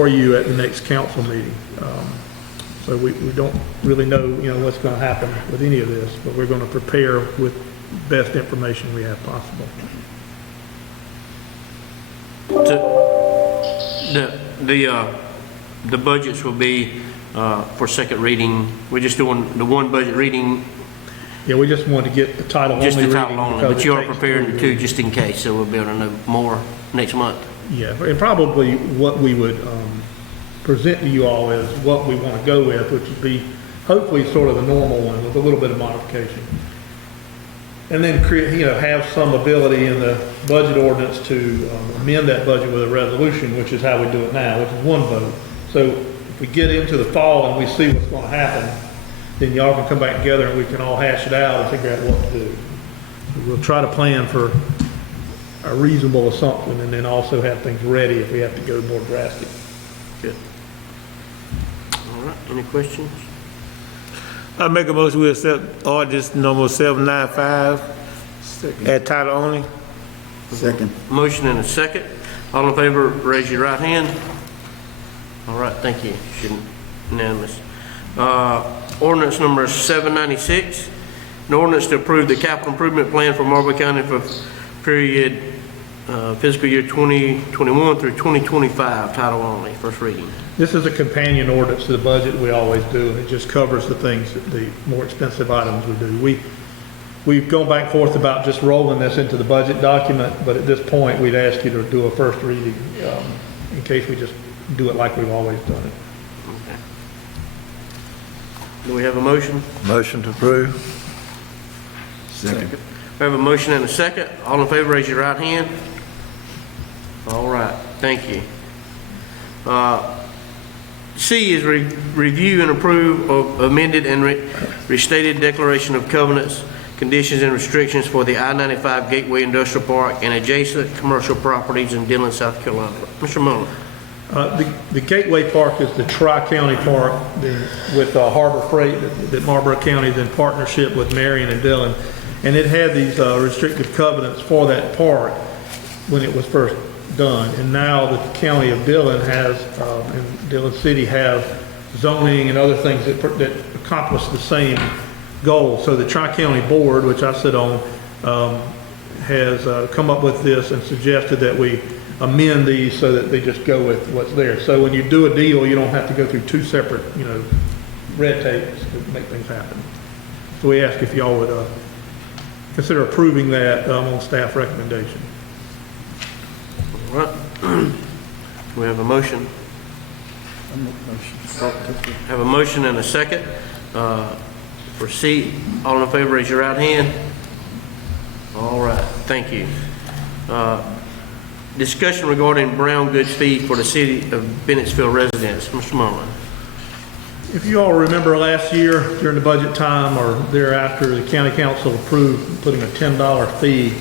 for you at the next council meeting. So we don't really know, what's going to happen with any of this, but we're going to prepare with best information we have possible. The budgets will be for second reading. We're just doing the one budget reading. Yeah, we just wanted to get the title only. Just the reading title only, but you are preparing the two just in case, so we'll be able to know more next month. Yeah, and probably what we would present to you all is what we want to go with, which would be hopefully sort of the normal one with a little bit of modification. And then create, have some ability in the budget ordinance to amend that budget with a resolution, which is how we do it now, which is one vote. So if we get into the fall and we see what's going to happen, then y'all can come back together and we can all hash it out and figure out what to do. So we'll try to plan for a reasonable assumption and then also have things ready if we have to go more drastic. Good. All right, any questions? I make a motion we accept ordinance number 795 at title only. Second. Motion and a second. All in favor, raise your right hand. All right, thank you. Unanimous. Ordinance number 796, an ordinance to approve the capital improvement plan for Marlboro County for period fiscal year 2021 through 2025, title only, first reading. This is a companion ordinance to the budget we always do, and it just covers the things, the more expensive items we do. We've gone back and forth about just rolling this into the budget document, but at this point, we'd ask you to do a first reading in case we just do it like we've always done it. Okay. Do we have a motion? Motion to approve. Second. We have a motion and a second. All in favor, raise your right hand. All right, thank you. C is review and approve of amended and restated declaration of covenants, conditions, and restrictions for the I-95 Gateway Industrial Park and adjacent commercial properties in Dillon, South Carolina. Mr. Muller. The Gateway Park is the tri-county park with Harbor Freight that Marlboro County is in partnership with Marion and Dillon. And it had these restrictive covenants for that park when it was first done. And now the county of Dillon has, and Dillon City have zoning and other things that accomplish the same goal. So the Tri-County Board, which I sit on, has come up with this and suggested that we amend these so that they just go with what's there. So when you do a deal, you don't have to go through two separate, red tapes to make things happen. So we ask if y'all would consider approving that on staff recommendation. All right. We have a motion. Have a motion and a second. For C, all in favor, raise your right hand. All right, thank you. Discussion regarding brown goods fee for the city of Bennettsville residents. Mr. Muller. If you all remember last year during the budget time or thereafter, the county council approved putting a $10 fee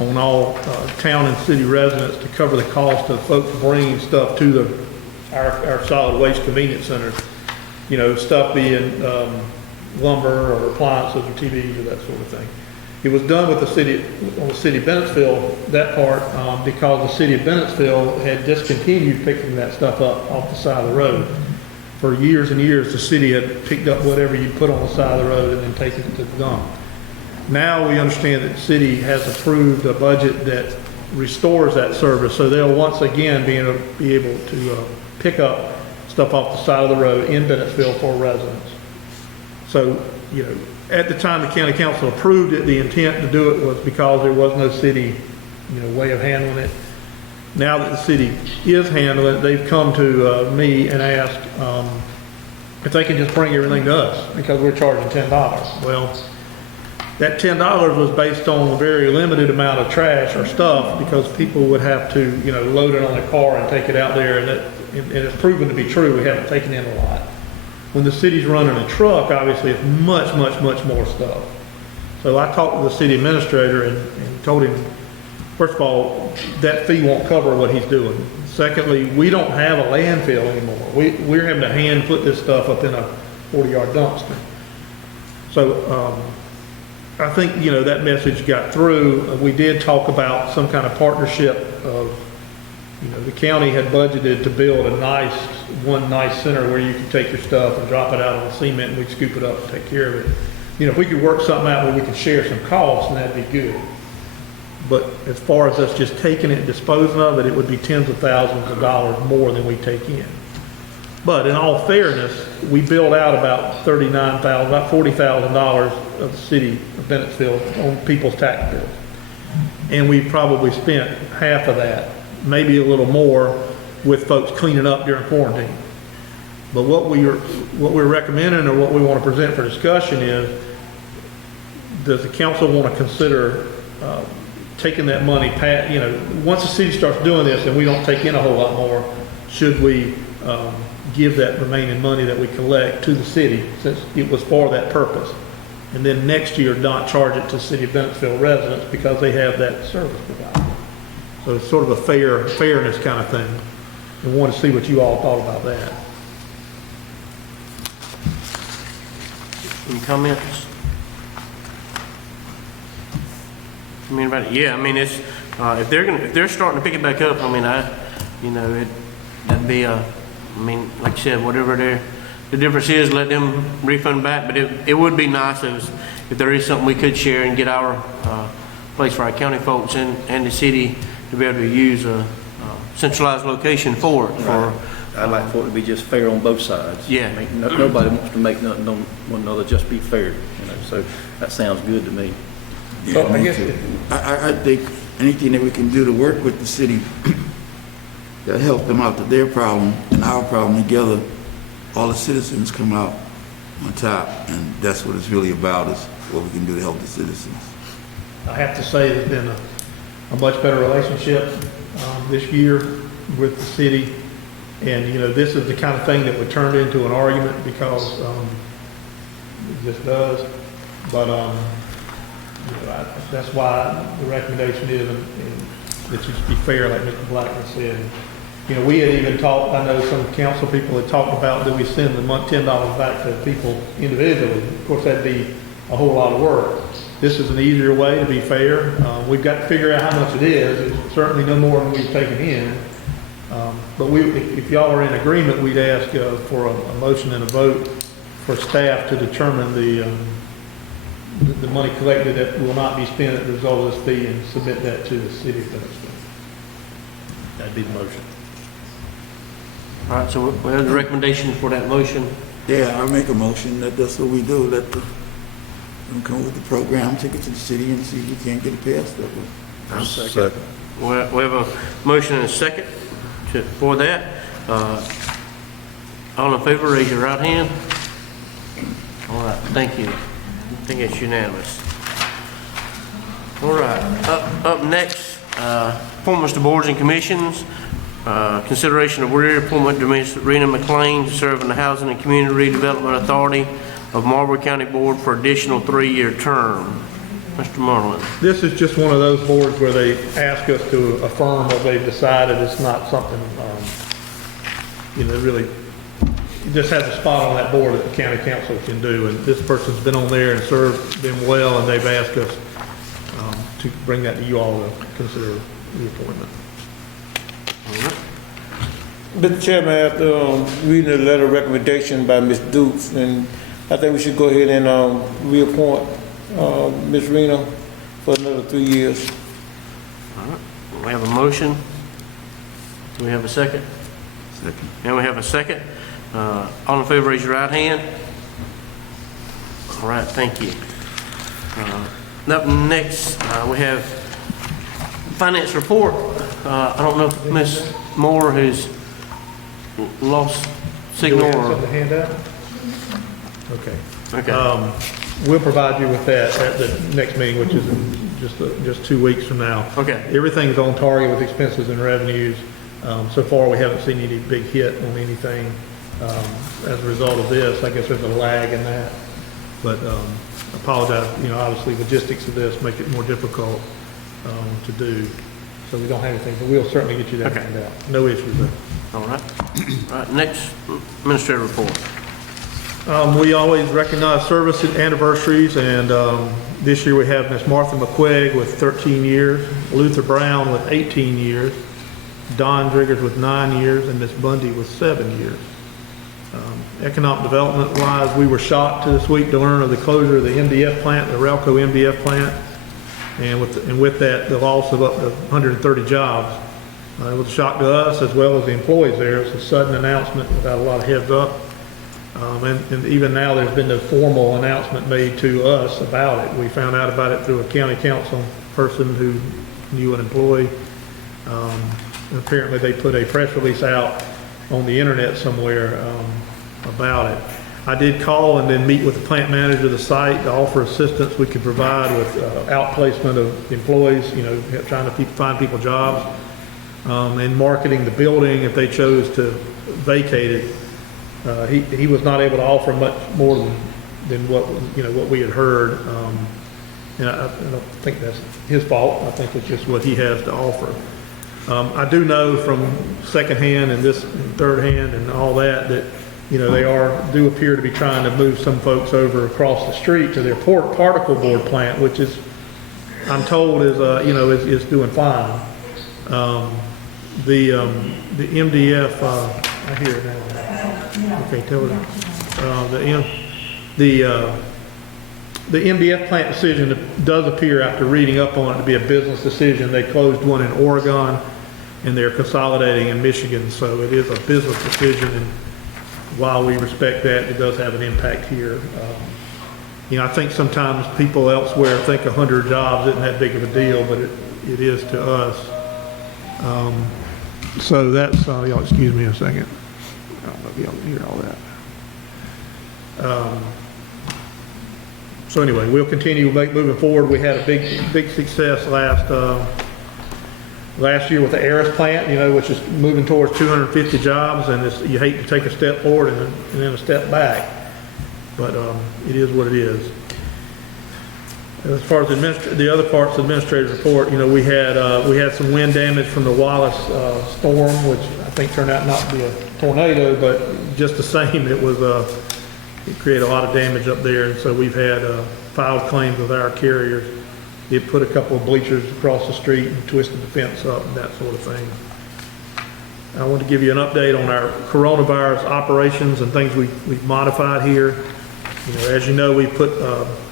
on all town and city residents to cover the cost of folks bringing stuff to our solid waste convenience centers. Stuff being lumber or appliances or TVs or that sort of thing. It was done with the city of Bennettsville, that part, because the city of Bennettsville had discontinued picking that stuff up off the side of the road. For years and years, the city had picked up whatever you put on the side of the road and then taken it to the dump. Now we understand that the city has approved a budget that restores that service, so they'll once again be able to pick up stuff off the side of the road in Bennettsville for residents. So, at the time the county council approved it, the intent to do it was because there was no city, way of handling it. Now that the city is handling it, they've come to me and asked if they can just bring everything to us because we're charging $10. Well, that $10 was based on a very limited amount of trash or stuff because people would have to, load it on their car and take it out there, and it's proven to be true. We haven't taken in a lot. When the city's running a truck, obviously it's much, much, much more stuff. So I talked to the city administrator and told him, first of all, that fee won't cover what he's doing. Secondly, we don't have a landfill anymore. We're having to hand put this stuff up in a 40-yard dumpster. So I think, that message got through. We did talk about some kind of partnership of You know, the county had budgeted to build one nice center where you could take your stuff and drop it out on cement and we'd scoop it up and take care of it. You know, if we could work something out where we could share some costs, then that'd be good. But as far as us just taking it and disposing of it, it would be tens of thousands of dollars more than we take in. But in all fairness, we billed out about about $40,000 of the city of Bennettsville on people's tax bills. And we probably spent half of that, maybe a little more, with folks cleaning up during quarantine. But what we're recommending, or what we want to present for discussion, is does the council want to consider taking that money, you know, once the city starts doing this and we don't take in a whole lot more, should we give that remaining money that we collect to the city, since it was for that purpose, and then next year not charge it to city of Bennettsville residents because they have that service provided? So it's sort of a fairness kind of thing. And want to see what you all thought about that. Any comments? I mean, about it? Yeah, I mean, it's, if they're starting to pick it back up, I mean, that'd be I mean, like you said, whatever the difference is, let them refund back, but it would be nice if there is something we could share and get our place for our county folks and the city to be able to use a centralized location for it. I'd like for it to be just fair on both sides. Yeah. I mean, nobody wants to make nothing on one another, just be fair, you know, so that sounds good to me. Yeah, I guess I think anything that we can do to work with the city to help them out to their problem and our problem together, all the citizens come out on top, and that's what it's really about, is what we can do to help the citizens. I have to say there's been a much better relationship this year with the city. And, you know, this is the kind of thing that would turn into an argument because it just does. But, you know, that's why the recommendation is and that you should be fair, like Mr. Blackman said. You know, we had even talked, I know some council people had talked about, do we send the month $10 back to people individually? Of course, that'd be a whole lot of work. This is an easier way to be fair. We've got to figure out how much it is. It's certainly no more than we've taken in. But if y'all are in agreement, we'd ask for a motion and a vote for staff to determine the money collected that will not be spent as a result of this fee and submit that to the city of Bennettsville. That'd be the motion. All right, so we have the recommendation for that motion. Yeah, I make a motion that that's what we do, let them come with the program, take it to the city and see if we can't get it passed that way. I'll second. We have a motion and a second for that. All in favor, raise your right hand. All right, thank you. I think it's unanimous. All right, up next, appointments to boards and commissions. Consideration of reappointment to Ms. Rena McLean to serve in the Housing and Community Redevelopment Authority of Marlboro County Board for additional 3-year term. Mr. Marlin. This is just one of those boards where they ask us to affirm what they've decided. It's not something, you know, really, it just has a spot on that board that the county council can do. And this person's been on there and served them well, and they've asked us to bring that to you all to consider the appointment. Mr. Chairman, after reading the letter of recommendation by Ms. Dukes, and I think we should go ahead and reappoint Ms. Rena for another 3 years. All right, we have a motion. Do we have a second? Second. And we have a second. All in favor, raise your right hand. All right, thank you. Up next, we have finance report. I don't know if Ms. Moore has lost signal Do we have or... something to hand out? Okay. Okay. We'll provide you with that at the next meeting, which is in just 2 weeks from now. Okay. Everything's on target with expenses and revenues. So far, we haven't seen any big hit on anything as a result of this. I guess there's a lag in that. But apologize, you know, obviously logistics of this make it more difficult to do. So we don't have anything, but we'll certainly get you that Okay. hand out. No issues there. All right. All right, next administrative report. We always recognize service anniversaries, and this year we have Miss Martha McQuaig with 13 years, Luther Brown with 18 years, Don Driggers with 9 years, and Miss Bundy with 7 years. Economic development wise, we were shocked this week to learn of the closure of the MDF plant, the Relco MDF plant, and with that, the loss of up to 130 jobs. It was a shock to us as well as the employees there. It's a sudden announcement without a lot of heads up. And even now, there's been no formal announcement made to us about it. We found out about it through a county council person who knew an employee. And apparently, they put a press release out on the internet somewhere about it. I did call and then meet with the plant manager of the site to offer assistance we could provide with outplacement of employees, trying to find people jobs, and marketing the building if they chose to vacate it. He was not able to offer much more than what we had heard. And I don't think that's his fault. I think it's just what he has to offer. I do know from secondhand and this and third hand and all that they do appear to be trying to move some folks over across the street to their particle board plant, which is, I'm told, is doing fine. The MDF, I hear it now. Okay, tell it. The MDF plant decision does appear, after reading up on it, to be a business decision. They closed one in Oregon, and they're consolidating in Michigan. So it is a business decision, and while we respect that, it does have an impact here. I think sometimes people elsewhere think 100 jobs isn't that big of a deal, but it is to us. So that's, y'all excuse me a second. I don't know if y'all can hear all that. So anyway, we'll continue moving forward. We had a big success last year with the Aris plant, which is moving towards 250 jobs, and you hate to take a step forward and then a step back, but it is what it is. As far as the other parts of the administrative report, we had some wind damage from the Wallace storm, which I think turned out not to be a tornado, but just the same, it created a lot of damage up there, and so we've had filed claims with our carriers. It put a couple of bleachers across the street and twisted the fence up and that sort of thing. I want to give you an update on our coronavirus operations and things we've modified here. As you know, we put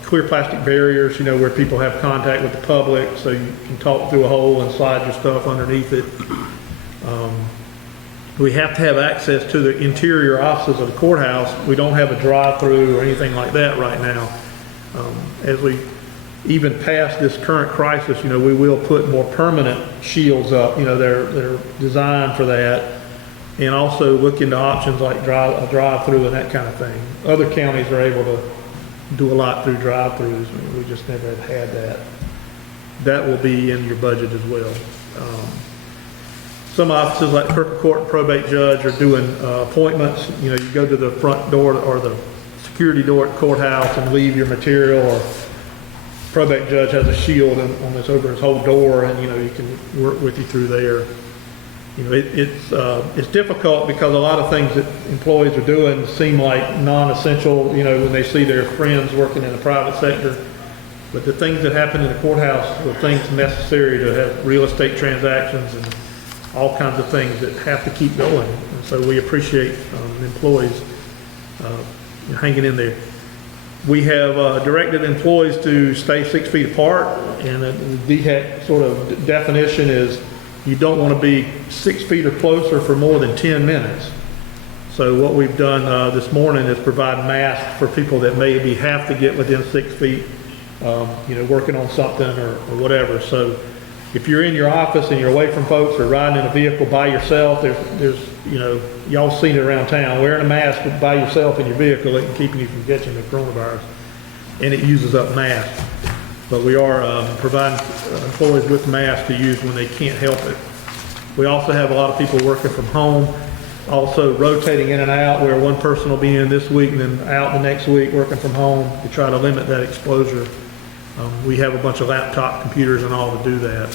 clear plastic barriers, where people have contact with the public, so you can talk through a hole and slide your stuff underneath it. We have to have access to the interior offices of the courthouse. We don't have a drive-through or anything like that right now. As we even past this current crisis, we will put more permanent shields up. They're designed for that, and also look into options like a drive-through and that kind of thing. Other counties are able to do a lot through drive-throughs. We just never have had that. That will be in your budget as well. Some offices like Clerk of Court and Probate Judge are doing appointments. You go to the front door or the security door at the courthouse and leave your material, or Probate Judge has a shield on this over his whole door, and he can work with you through there. It's difficult because a lot of things that employees are doing seem like non-essential, when they see their friends working in the private sector. But the things that happen in the courthouse are things necessary to have real estate transactions and all kinds of things that have to keep going. And so we appreciate employees hanging in there. We have directed employees to stay 6 feet apart, and the DHEC sort of definition is you don't want to be 6 feet or closer for more than 10 minutes. So what we've done this morning is provide masks for people that maybe have to get within 6 feet, working on something or whatever. So if you're in your office and you're away from folks or riding in a vehicle by yourself, there's y'all seen it around town, wearing a mask by yourself in your vehicle, it can keep you from catching the coronavirus, and it uses up masks. But we are providing employees with masks to use when they can't help it. We also have a lot of people working from home, also rotating in and out, where one person will be in this week and then out the next week working from home to try to limit that exposure. We have a bunch of laptop computers and all to do that.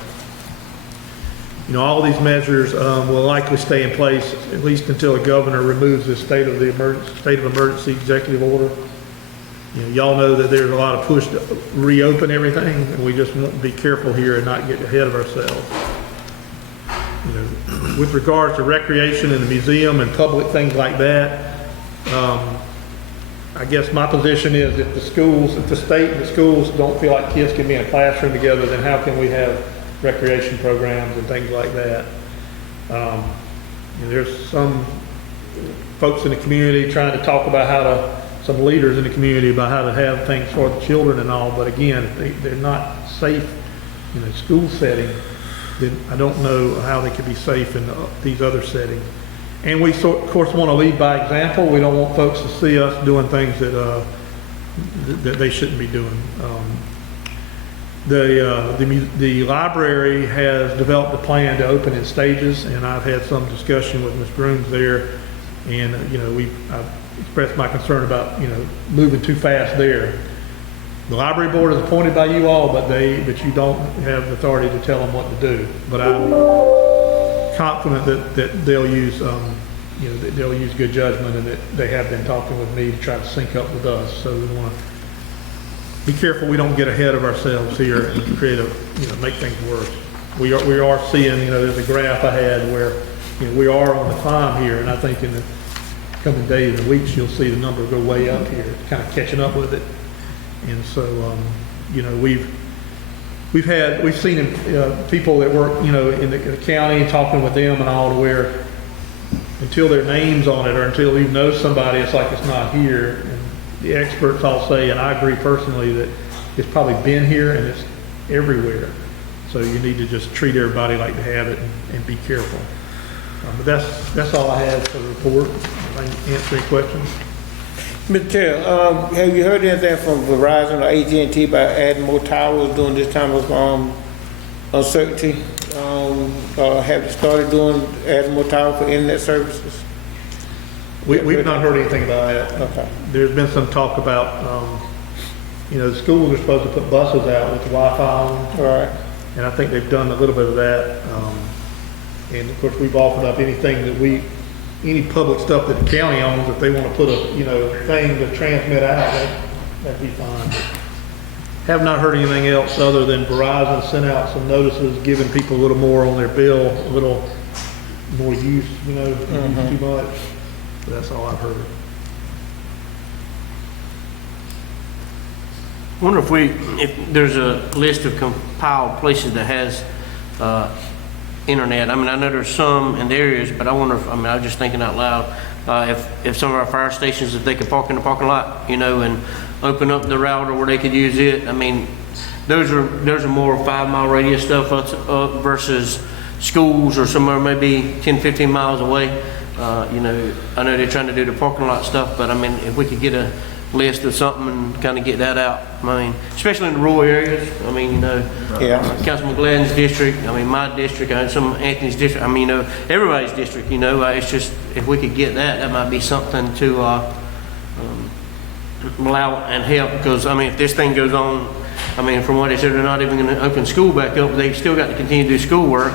All these measures will likely stay in place at least until the governor removes the state of emergency executive order. Y'all know that there's a lot of push to reopen everything, and we just want to be careful here and not get ahead of ourselves. you know, with regards to recreation and the museum and public things like that, I guess my position is if the schools, if the state and the schools don't feel like kids can be in a classroom together, then how can we have recreation programs and things like that? You know, there's some folks in the community trying to talk about how to, some leaders in the community about how to have things for the children and all, but again, if they're not safe in a school setting, then I don't know how they could be safe in these other settings. And we, of course, want to lead by example. We don't want folks to see us doing things that they shouldn't be doing. The library has developed a plan to open in stages, and I've had some discussion with Ms. Brooms there, and you know, I've expressed my concern about, you know, moving too fast there. The library board is appointed by you all, but you don't have the authority to tell them what to do. But I'm confident that they'll use, you know, that they'll use good judgment, and that they have been talking with me to try to sync up with us. So we want to be careful we don't get ahead of ourselves here and create a, you know, make things worse. We are seeing, you know, there's a graph I had where, you know, we are on the climb here, and I think in the coming days and weeks you'll see the number go way up here, kind of catching up with it. And so, you know, we've seen people that work, you know, in the county, talking with them and all, to where until their name's on it or until you know somebody, it's like it's not here. And the experts all say, and I agree personally, that it's probably been here and it's everywhere. So you need to just treat everybody like they have it and be careful. But that's all I have for the report. If I can answer any questions. Mr. Chair, have you heard anything from Verizon or AT&T about adding more towers during this time of uncertainty? Have you started adding more towers for internet services? We've not heard anything about that. Okay. There's been some talk about, you know, the schools are supposed to put buses out with Wi-Fi on. All right. And I think they've done a little bit of that. And of course, we've offered up anything that any public stuff that the county owns, if they want to put a, you know, thing to transmit out, that'd be fine. Have not heard anything else other than Verizon sent out some notices giving people a little more on their bill, a little more use, you know, use too much. But that's all I've heard. I wonder if there's a list of compiled places that has internet. I mean, I know there's some in the areas, but I wonder if, I mean, I was just thinking out loud, if some of our fire stations, if they could park in the parking lot, you know, and open up the router where they could use it. I mean, those are more 5 mile radius stuff versus schools or somewhere maybe 10, 15 miles away. You know, I know they're trying to do the parking lot stuff, but I mean, if we could get a list of something and kind of get that out. I mean, especially in the rural areas. I mean, you know, Councilman Gladden's district, I mean, my district, some Anthony's district, I mean, you know, everybody's district, you know, it's just, if we could get that might be something to allow and help, because, I mean, if this thing goes on, I mean, from what they said, they're not even going to open school back up, but they've still got to continue to do schoolwork,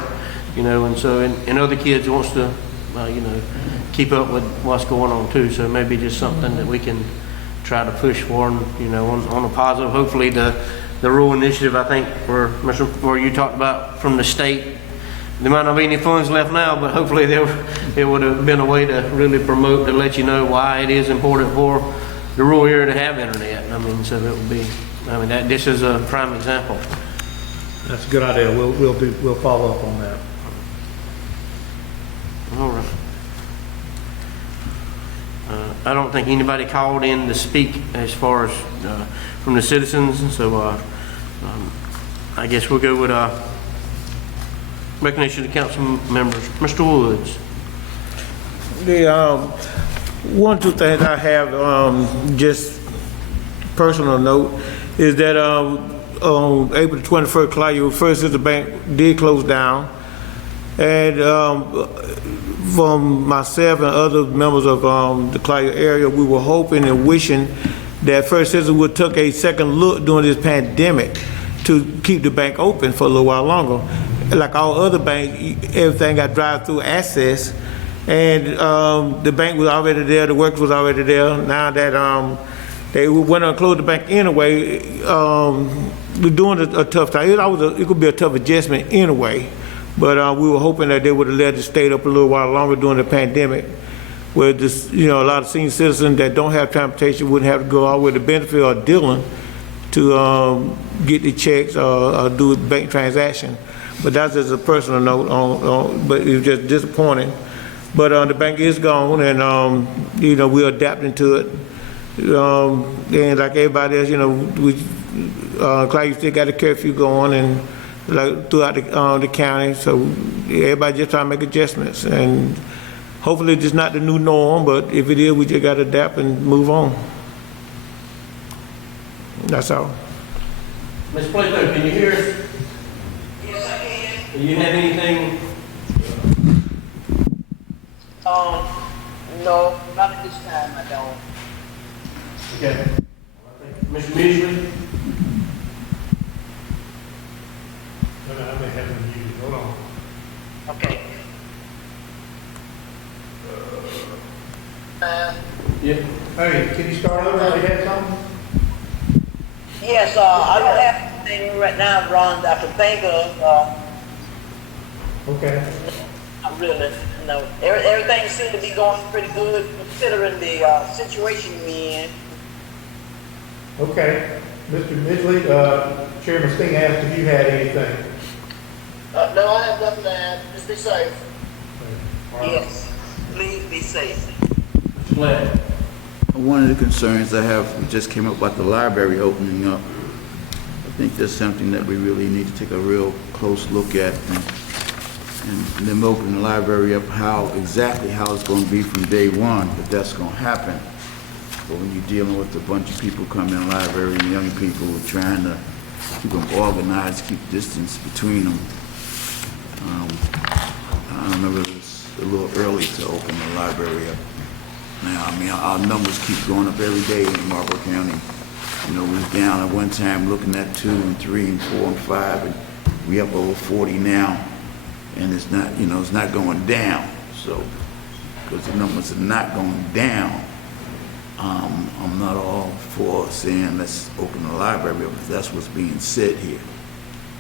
you know, and so, and other kids wants to, you know, keep up with what's going on too, so maybe just something that we can try to push for, and, you know, on a positive. Hopefully the rural initiative, I think, where you talked about from the state, there might not be any funds left now, but hopefully it would have been a way to really promote, to let you know why it is important for the rural area to have internet. I mean, so it would be, I mean, this is a prime example. That's a good idea. We'll follow up on that. All right. I don't think anybody called in to speak as far as from the citizens, so I guess we'll go with recognition of council members. Mr. Woods. The one, two things I have, just personal note, is that on April 21st, Clio First Citizens Bank did close down, and from myself and other members of the Clio area, we were hoping and wishing that First Citizens would take a second look during this pandemic to keep the bank open for a little while longer. Like all other banks, everything got drive-through access, and the bank was already there, the work was already there. Now that they went on close the bank anyway, we're doing a tough time. It could be a tough adjustment anyway. But we were hoping that they would have let it stay up a little while longer during the pandemic, where this, a lot of senior citizens that don't have transportation wouldn't have to go all the way to Bentonville or Dillon to get the checks or do a bank transaction. But that's just a personal note but it was just disappointing. But the bank is gone, and we're adapting to it. And like everybody else, Clyde still got a curfew going, and like throughout the county, so everybody just trying to make adjustments, and hopefully it's not the new norm, but if it is, we just got to adapt and move on. That's all. Ms. Plato, can you hear us? Yes, I can. Do you have anything? No, not at this time, I don't. Okay. Mr. Midgley? I may have them muted. Hold on. Okay. Yeah. Hey, can you start over if you had something? Yes, I don't have anything right now, Ron, that I can think of. Okay. I really, no. Everything seemed to be going pretty good considering the situation we're in. Okay. Mr. Midgley, Chairman Sting asked if you had anything. No, I have nothing to add. Just be safe. All right. Yes, please be safe. Mr. Blair? One of the concerns I have, we just came up about the library opening up. I think that's something that we really need to take a real close look at, and then open the library up, exactly how it's going to be from day one, if that's going to happen. But when you're dealing with a bunch of people coming in the library, and young people trying to keep them organized, keep distance between them, I remember it was a little early to open the library up. Now, I mean, our numbers keep going up every day in Marlboro County. We was down at one time looking at 2 and 3 and 4 and 5, and we up over 40 now, and it's not, it's not going down. So, because the numbers are not going down, I'm not all for saying let's open the library up if that's what's being said here.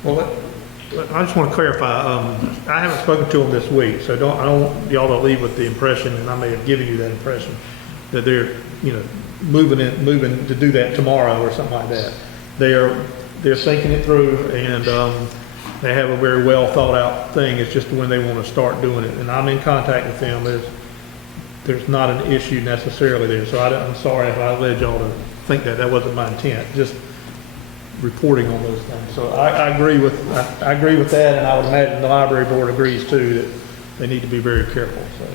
Well, I just want to clarify, I haven't spoken to them this week, so y'all don't leave with the impression, and I may have given you that impression, that they're, moving to do that tomorrow or something like that. They're thinking it through, and they have a very well thought out thing. It's just when they want to start doing it, and I'm in contact with them. There's not an issue necessarily there, so I'm sorry if I led y'all to think that wasn't my intent. Just reporting on those things. So I agree with that, and I would imagine the library board agrees too that they need to be very careful. So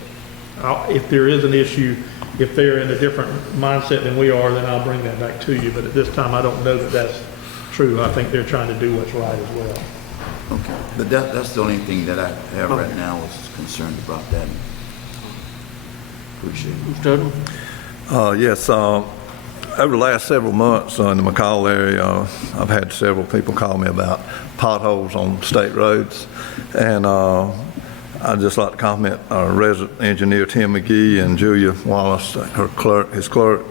if there is an issue, if they're in a different mindset than we are, then I'll bring that back to you. But at this time, I don't know that that's true. I think they're trying to do what's right as well. Okay, but that's the only thing that I have right now is concerned about that. Appreciate it. Mr. Odom? Yes, over the last several months in the McCall area, I've had several people call me about potholes on state roads, and I'd just like to compliment our resident engineer Tim McGee and Julia Wallace, his clerk.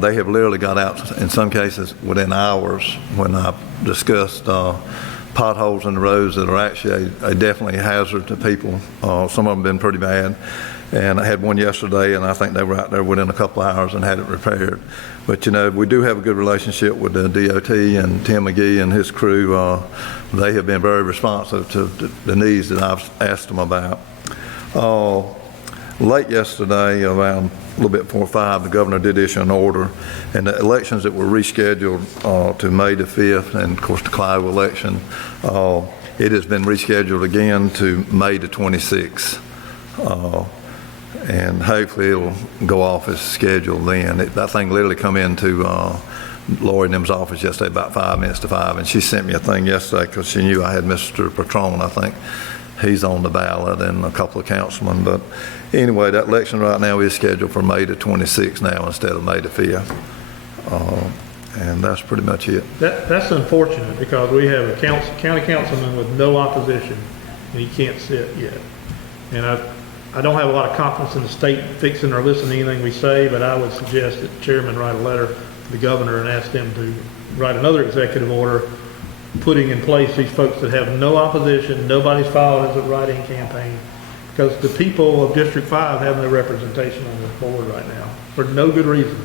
They have literally got out, in some cases within hours, when I discussed potholes in the roads that are actually a definitely a hazard to people. Some of them have been pretty bad. And I had one yesterday, and I think they were out there within a couple of hours and had it repaired. But, we do have a good relationship with the DOT and Tim McGee and his crew. They have been very responsive to the needs that I've asked them about. Late yesterday, around a little bit before 5, the governor did issue an order, and the elections that were rescheduled to May the 5th, and of course the Clive election, it has been rescheduled again to May the 26th. And hopefully it'll go off as scheduled then. That thing literally come into Lori and them's office yesterday about 5 minutes to 5, and she sent me a thing yesterday because she knew I had Mr. Patron. I think he's on the ballot, and a couple of councilmen. But anyway, that election right now is scheduled for May the 26th now instead of May the 5th. And that's pretty much it. That's unfortunate because we have a county councilman with no opposition, and he can't sit yet. And I don't have a lot of confidence in the state fixing or listening to anything we say, but I would suggest that the chairman write a letter to the governor and ask them to write another executive order putting in place these folks that have no opposition, nobody's filed as a write-in campaign, because the people of District 5 have no representation on this board right now, for no good reason.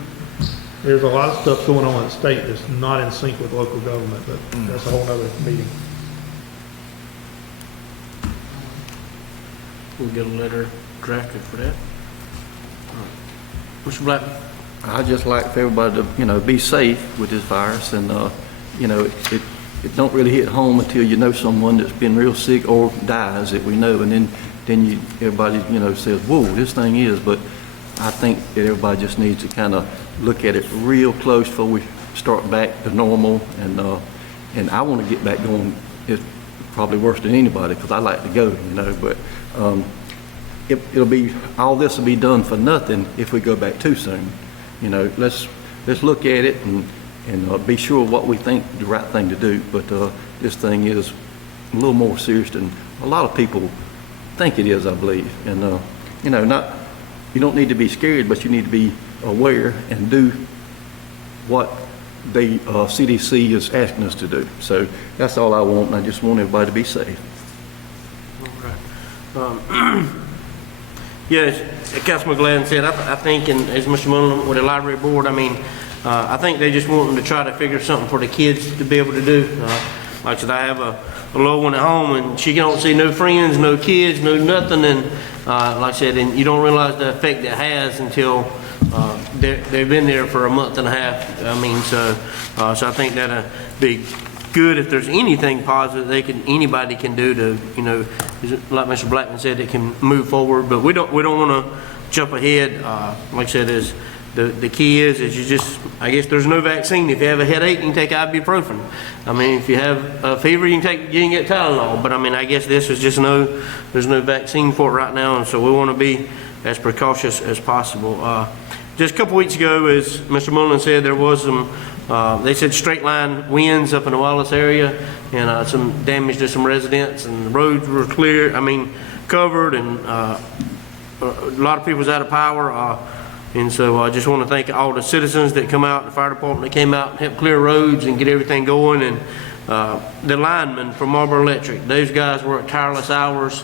There's a lot of stuff going on in the state that's not in sync with local government, but that's a whole nother meeting. We'll get a letter drafted for that. All right. Mr. Blackman? I just like for everybody to, be safe with this virus, and, it don't really hit home until you know someone that's been real sick or dies that we know, and then everybody, says, whoa, this thing is, but I think that everybody just needs to kind of look at it real close before we start back to normal, and I want to get back going. It's probably worse than anybody, because I like to go, but it'll be, all this will be done for nothing if we go back too soon. Let's look at it and be sure what we think the right thing to do. But this thing is a little more serious than a lot of people think it is, I believe. And you don't need to be scared, but you need to be aware and do what the CDC is asking us to do. So that's all I want, and I just want everybody to be safe. All right. Yes, Councilman Gladden said, I think, and as Mr. Mullen with the library board, I think they just want them to try to figure something for the kids to be able to do. Like I said, I have a little one at home, and she don't see no friends, no kids, no nothing, and like I said, and you don't realize the effect it has until they've been there for a month and a half. So I think that'll be good if there's anything positive anybody can do to, like Mr. Blackman said, it can move forward. But we don't want to jump ahead. Like I said, the key is you just, I guess there's no vaccine. If you have a headache, you can take ibuprofen. If you have a fever, you can get Tylenol. But I guess this is just there's no vaccine for it right now, and so we want to be as precautious as possible. Just a couple weeks ago, as Mr. Mullen said, there was some, they said straight line winds up in the Wallace area, and some damage to some residents, and the roads were clear, covered, and a lot of people was out of power. And so I just want to thank all the citizens that come out, the fire department that came out and helped clear roads and get everything going, and the linemen from Marlboro Electric. Those guys worked tireless hours.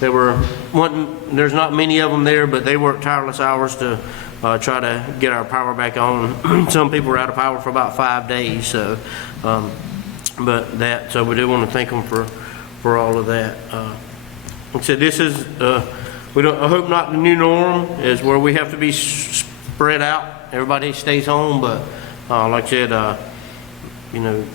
There's not many of them there, but they worked tireless hours to try to get our power back on. Some people were out of power for about 5 days. So, so we do want to thank them for all of that. Like I said, this is, I hope not the new norm, is where we have to be spread out. Everybody stays home, but like I said,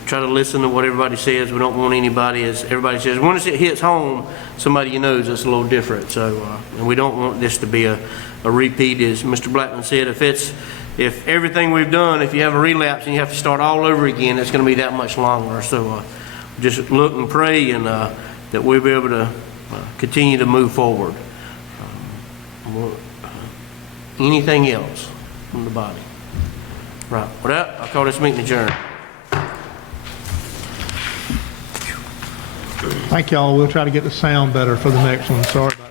try to listen to what everybody says. We don't want anybody, as everybody says, once it hits home, somebody you know is just a little different. So, and we don't want this to be a repeat, as Mr. Blackman said. If everything we've done, if you have a relapse and you have to start all over again, it's going to be that much longer. So, just look and pray, and that we'll be able to continue to move forward. Anything else from the body? Right. With that, I call this meeting adjourned. Thank y'all. We'll try to get the sound better for the next one. Sorry about that.